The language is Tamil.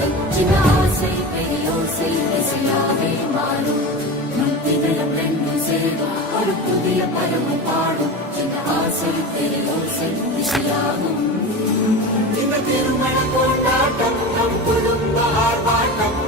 காதல் சின்ன ஆசை பெரியோசை இசையாவே மாறும் திகழும் ரெண்டும் சேரும் ஒரு புதிய பருவம் பாடும் சின்ன ஆசை பெரியோசை இசையாகும் திருமண கொண்டாட்டம் நம் குடும்ப ஆர்ப்பாட்டம்